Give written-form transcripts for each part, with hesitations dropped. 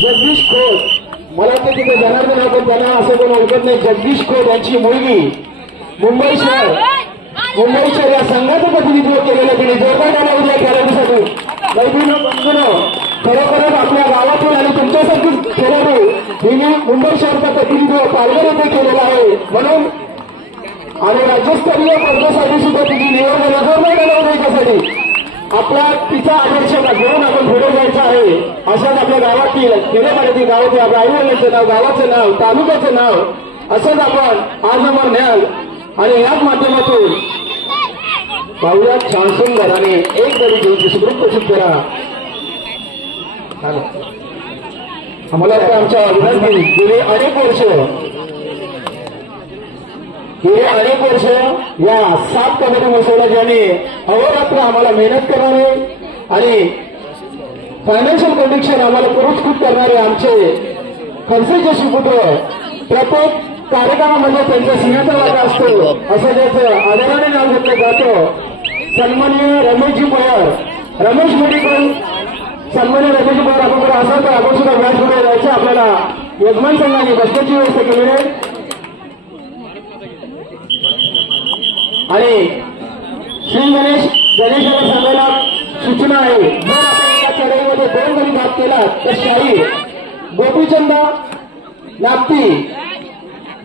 जगदीश खोत, मला ते तिथे जनार्दन आहे पण त्यांना असं कोण ओळखत नाही. जगदीश खोत यांची मुलगी मुंबई शहर या संघाचं प्रतिनिधित्व केलेलं तिने जोरदार त्याला उद्या खेळाडूसाठी मैत्रीण बंधून खरोखरच आपल्या गावातून आणि तुमच्यासारखी खेळाडू हिने मुंबई शहरचं प्रतिनिधित्व पालघर येथे केलेलं आहे. म्हणून आणि राज्यस्तरीय स्पर्धेसाठी सुद्धा तिची निवड जोरदार त्यासाठी आपला तिचा आदर्श घेऊन आपण पुढे जायचं आहे. अशाच आपल्या गावातील खेडेपाड्यातील गावातील आपल्या आईवडिलांचं नाव, गावाचं नाव, तालुक्याचं नाव असंच आपण आज नंबर न्याल. आणि याच माध्यमातून पाहूया छान सुंदर आणि एक गडी घेऊन सुखरूप प्रसिद्ध करा. आम्हाला आमच्या विनंती गेली अनेक वर्ष या 7 कबड्डी महोत्सवाला ज्याने अहोरात्र आम्हाला मेहनत करणारे आणि फायनान्शियल कंडिशन आम्हाला पुरस्कृत करणारे आमचे खडसेचे सुपुत्र प्रत्येक कार्यक्रमामध्ये त्यांचा सिंहाचा वाटा असतो असं ज्याचं आदराने नाव घेतलं जातं सन्माननीय रमेशजी पवार, रमेश मेडिकल. सन्माननीय रमेशजी पवार आपण असाल तर आपण सुद्धा व्याज पुढे जायचं. आपल्याला यजमान संघाने बसण्याची व्यवस्था केलेली आहे. आणि श्री गणेशाला सांगायला सूचना आहे, जर आपण एका चढाईमध्ये 2 गडी भाग केला तर शाहीर गोपीचंद नागती,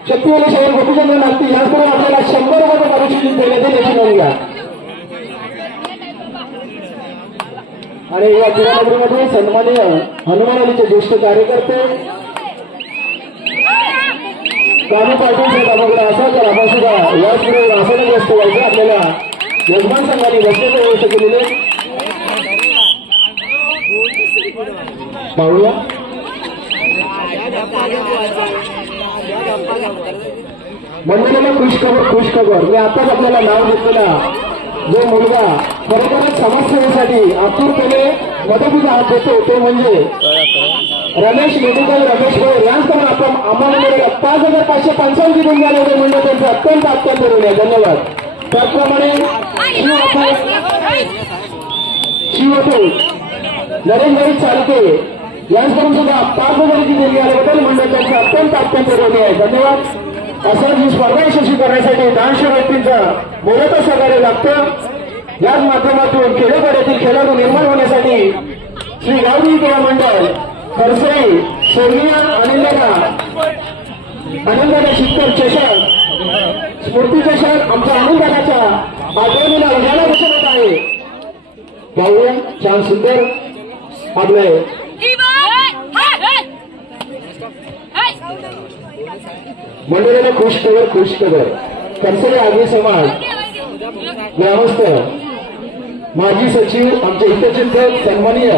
शक्तीवाले शाहीर गोपीचंद नागती याचबरोबर आपल्याला 100 रुपये पारितोषिक देण्यात येईल याची नोंद घ्या. आणि या क्रीडानगरीमध्ये सन्माननीय हनुमानालीचे ज्येष्ठ कार्यकर्ते कामू पाटील साहेब आपल्याकडे असाल तर आपण सुद्धा याच पुढे आसनात व्यस्त व्हायचं. आपल्याला यजमान संघाने बसण्याची व्यवस्था केलेली आहे. पाहूया मंडळीला खुश खबर. मी आताच आपल्याला नाव घेतलेला जो मुलगा खरोखरच समाजसेवेसाठी आतुरतेने मदतीचा हात देतो तो म्हणजे रमेश मेडिकल रमेश पवार यांच्याकडून आपण आम्हाला मिळेल 5,555 गुण झाले होते म्हणजे त्यांचे अत्यंत ऋणी आहे. धन्यवाद. त्याचप्रमाणे शिवतू नरेंद्र चालके यांच्याकडून सुद्धा 5,000ची देणगी आल्याबद्दल म्हणजे त्यांचे अत्यंत ऋणी आहे. धन्यवाद. असं ही स्पर्धा यशस्वी करण्यासाठी दानशूर व्यक्तींचं मोलाचं सहकार्य लागतं. याच माध्यमातून खेडेपाड्यातील खेळाडू निर्माण होण्यासाठी श्री गावडी क्रीडा मंडळ खरसई सोनिया आनंदाला शिखर चषक स्फूर्ती चषक आमच्या आनंदाच्या आदरणीला उद्याला बसत होत आहे. पाहूया छान सुंदर आपले मंडळीला खुश खबर. खरसई आगरी समाज ग्रामस्थ माजी सचिव आमचे हितचिंतक सन्माननीय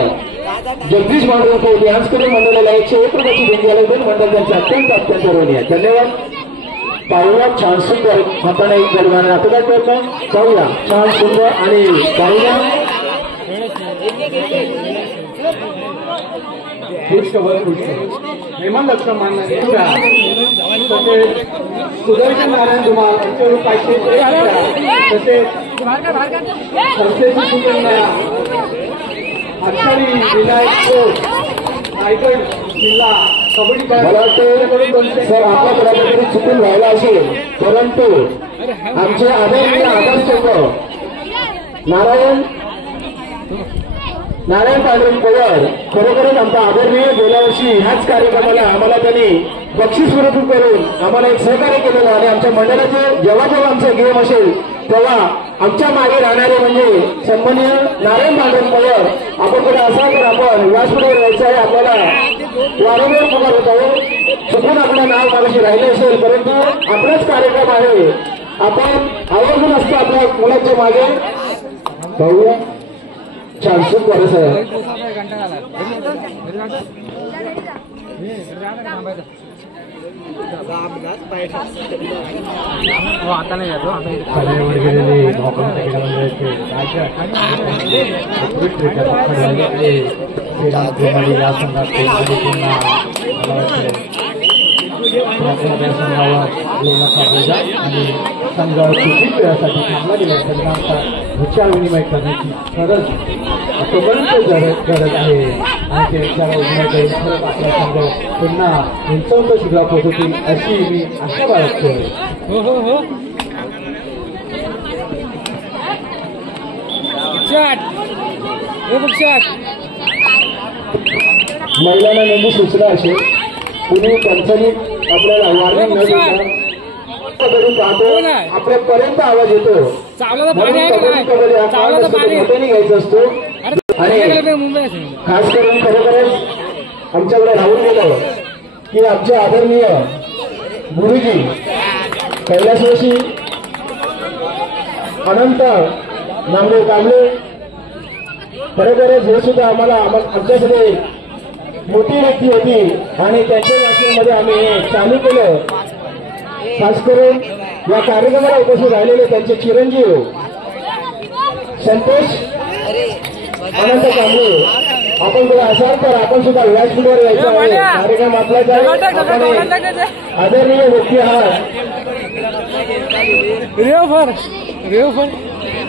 जगदीश मांडवकर यांच्याकडून मंडळाला 101 रुपयाची देणगी आल्याबद्दल मंडळ त्यांचे अत्यंत ऋणी आहे. धन्यवाद. पाहूया छान सुंदर हाताने एक गडवाने नाटकात करतो. पाहूया छान सुंदर आणि पाहूया खुश खबर. हेमंत लक्ष्मण मानणारे सुदर्शन नारायण धुमाल यांच्यावर 500 तसेच संस्थेची अक्षरी विनायक रायगड जिल्हा कबड्डी मला वाटतं सर आपल्याकडे चुकून व्हायला असेल परंतु आमचे आदरणीय आदर्श नारायण पांडुरंग पवार खरोखरच आमचा आदरणीय. गेल्या वर्षी ह्याच कार्यक्रमाला आम्हाला त्यांनी बक्षीस स्वरूप करून आम्हाला एक सहकार्य केलेलं आणि आमच्या मंडळाचे जेव्हा आमचा गेम असेल तेव्हा आमच्या मागे राहणारे म्हणजे सन्माननीय नारायण पांडुरंग पवार. आपण पुढे असा तर आपण व्यासपुढे राहायचं आहे. आपल्याला वारंवार पगार होत आहे. चुकून आपलं नाव मागाशी राहिलं असेल परंतु आपलाच कार्यक्रम आहे. आपण आवर्जून असतो आपल्या मुलांच्या मागे. पाहूया छान सुख बरंच आहे. आता नाही जातो आणि संघाची वेळासाठी थांबला गेला संघाचा विचार विनिमय करण्याची खरंच अत्यंत गरज आहे आणि ते विचार विनिमय करून खरंच आपला संघ पुन्हा उंचावून सुद्धा पोहोचतील अशी मी आशा बाळगतोय. महिलांना नेमकी सूचना असेल कुणी कंपनीत आपल्याला वॉर्निंग न देता पाहतो आपल्यापर्यंत आवाज येतो मोठ्याने घ्यायचा असतो आणि खास करून खरोखरच आमच्याकडे राहून गेलं की आमचे आदरणीय गुरुजी कैलासवासी अनंत नामदेव कांबळे खरोखरच हे सुद्धा आम्हाला आमच्याकडे मोठी व्यक्ती होती आणि त्यांच्या आश्रमामध्ये आम्ही हे चालू केलं. खास करून या कार्यक्रमाला उपस्थित राहिलेले त्यांचे चिरंजीव संतोष अनंत कांबळे आपण जर असाल तर आपण सुद्धा व्यासपीठावर यायचं आहे. कार्यक्रम आपला आपण आदरणीय व्यक्ती आहात.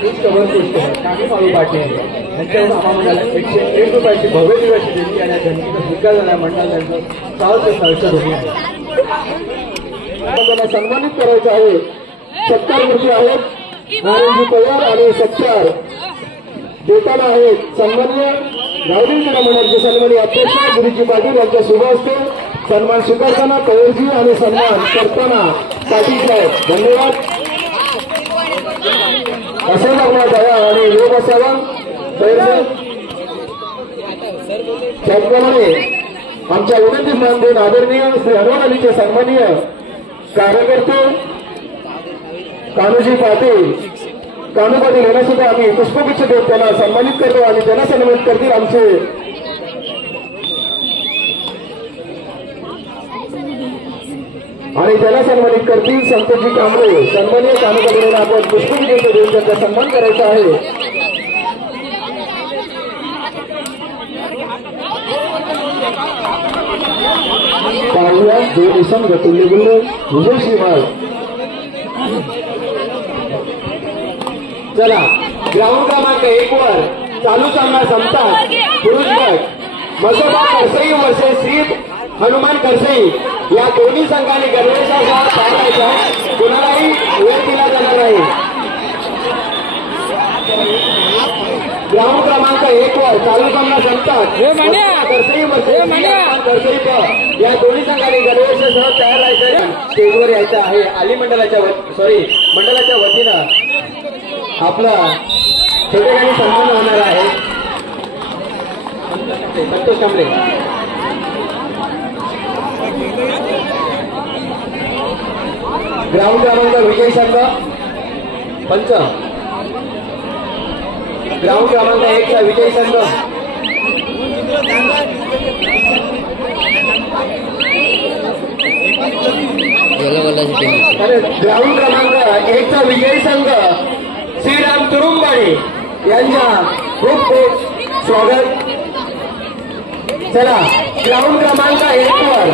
काळू पाटील यांच्यावर आम्हाला 101 रुपयाची भव्य दिवशी दिली आणि त्यांची स्वीकार झाला मंडळाचं सावरकर भूमी आहे. त्यांना सन्मानित करायचं आहे. सत्कार मूर्ती आहेत नारायणजी पवार आणि सत्कार देताना आहेत सन्माननीय गावडी क्रीडा मंडळाचे सन्माननीय अध्यक्ष गुरुजी पाटील यांच्या शुभ हस्ते सन्मान स्वीकारताना पवारजी आणि सन्मान करताना पाटील साहेब. धन्यवाद. असं आपला दया आणि योग असावा. त्याचप्रमाणे आमच्या विनंती मान देऊन आदरणीय श्री हनुमान अलीचे सन्माननीय कार्यकर्ते कान्होजी पाटील कान्हो पाटील यांना सुद्धा आम्ही पुष्पगुच्छ देऊन त्यांना सन्मानित करतो आणि त्यांना सन्मानित करतील आमचे आणि त्याला सन्मानित करतील संतोषजी कांबळे. सन्माननीय कान्हो पाटील यांना आपण पुष्पगुच्छ देऊन त्यांचा सन्मान करायचा आहे. पाहुया दोन इसम गतुल्य गुल्ल विजय श्रीमाल. चला ग्राउंड क्रमांक 1 वर चालू सामना संपतात. पुरुष गट मसोबा करसई वर्सेस श्री हनुमान करसई या दोन्ही संघाने गणवेशाचा पाळायचा. कुणालाही वेळ दिला जाणार नाही. ग्राउंड क्रमांक 1 वर चालू सामना संपतात. करसई करसई या दोन्ही संघाने गणवेशासह तयार राहायचं. स्टेजवर यायचं आहे. आली मंडळाच्या मंडळाच्या वतीनं आपला ठिकाणी सन्मान होणार आहे. संतोष कांबळे ग्राउंड क्रमांक विजय संघ पंच. ग्राउंड क्रमांक 1 चा विजय संघ ग्राउंड क्रमांक 1 चा विजयी संघ श्रीराम तुरुंबाडे यांच्या खूप खूप स्वागत. चला ग्राउंड क्रमांक 1 वर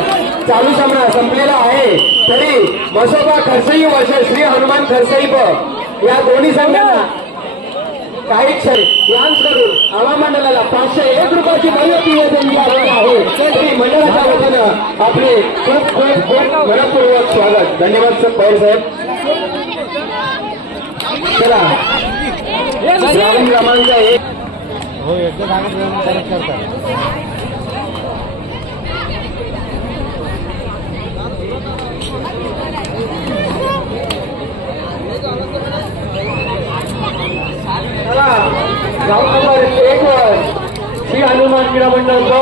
चालू सामना संपलेला आहे. तरी मसोबा खरसई वर्सेस श्री हनुमान खरसई या दोन्ही संघांना काही क्षण डान्स करून हवामानाला 501 रुपयाची भव्य देण्यात आहे. तरी मंडळाच्या वतीनं आपले खूप खूप खूप मनपूर्वक स्वागत. धन्यवाद पवार साहेब. चला ग्राउंड क्रमांक 1 हो एकदा करतात. ग्राउंड नंबर 1 वर श्री हनुमान क्रीडा मंडळ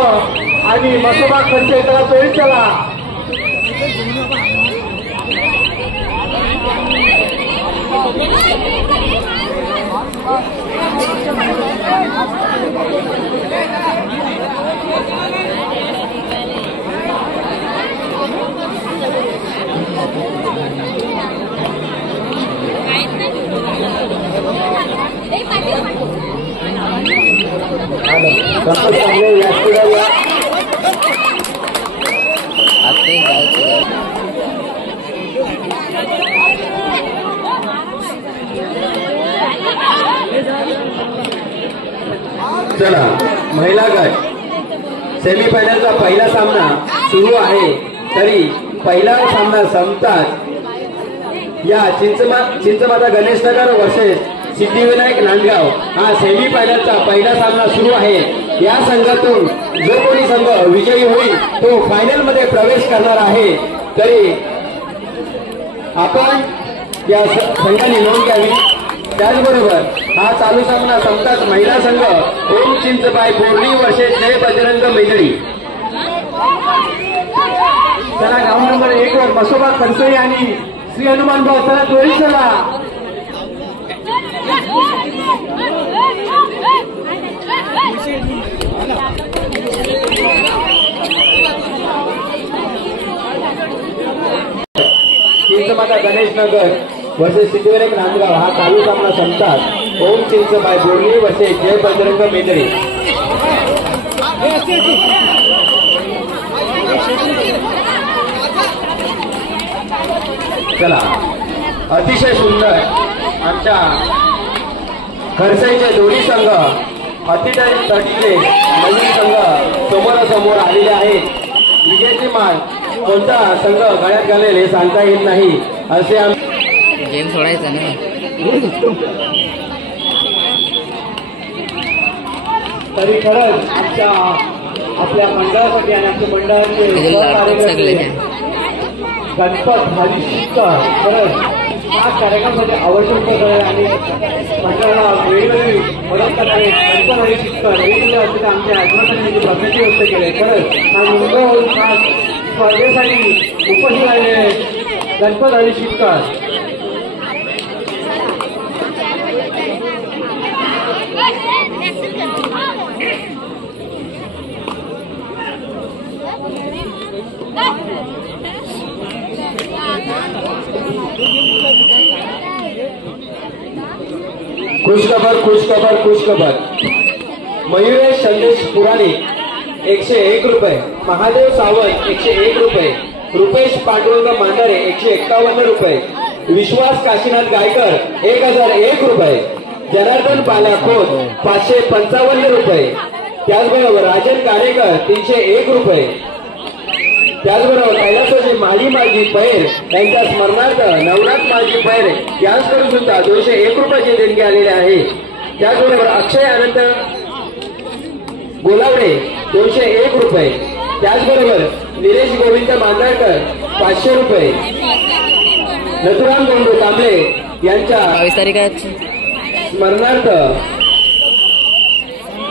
आणि मसोबा खर्च त्याला तोडीत चला. सेमीफायनलचा पहिला सामना सुरू आहे, तरी पहिला सामना संपताच या चिंचमाता गणेशनगर वर्सेस सिद्धिविनायक नांदगाव हा सेमीफायनलचा पहिला सामना सुरू आहे। या संघातून जो कोणी संघ विजयी होईल तो फायनल मध्ये प्रवेश करणार आहे। तरी आपण या संघाने नोंद घ्यावी। त्याचबरोबर हा चालू सामना संपताच महिला संघ ओम चिंचबाई बोर्ली वर्सेस जय बजरंग मेदळी। चला ग्राउंड नंबर 1 वर बसोबा खडसई आणि श्री हनुमान भाऊ चला दोरी चला। चिंचमाता गणेशनगर वर्सेस सिद्धिविनायक नांदगाव हा चालू सामना संपतात ओम चिंचबाई बोर्ली वर्सेस जय बजरंग मेदळी। चला अतिशय सुंदर आमच्या खरसाईचे दोन्ही संघ अतिशय तटीचे नवीन संघ समोरासमोर आलेले आहेत। विजयाची मान कोणता संघ गळ्यात घालेल हे सांगता येत नाही असे गेम सोडायचा ना। तरी खरंच आपल्या मंडळासाठी आणि आमच्या मंडळाचे सहकार्य गणपत हरिशिकर खरंच हा कार्यक्रमामध्ये आवश्यक आहे आणि मंडळाला वेगवेगळी मदत करणारे गणपत हरिशिकर वेगवेगळ्या असते आमच्या आत्मसाठीची बघण्याची व्यवस्था केली। खरंच हा मुंबईवरून खास स्पर्धेसाठी उपस्थित राहिले गणपत हरिशिकर। खुशखबर मयुरेश संदेश पुराणी 101 रुपये, महादेव सावंत 101 रुपये, रुपेश पांडुरंग मांढरे 151 रुपये, विश्वास काशीनाथ गायकर 1001 रुपये, जनार्दन पालाखोत 555 रुपये, त्याचबरोबर राजन कारेकर 301 रुपये, त्याचबरोबर कैलासोजी माजी पैर यांच्या स्मरणार्थ नवनाथ माजी पैर यांच्याकडून सुद्धा 201 रुपयाची देणगी आलेली आहे। त्याचबरोबर अक्षय अनंत गोलावडे 201 रुपये, त्याचबरोबर निलेश गोविंद मांजरकर 500 रुपये, नथुराम गोंडू कांबळे यांच्या 22 तारखेची स्मरणार्थ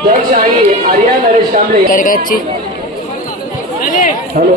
दक्ष आणि आर्या नरेश कांबळे तारखेची हॅलो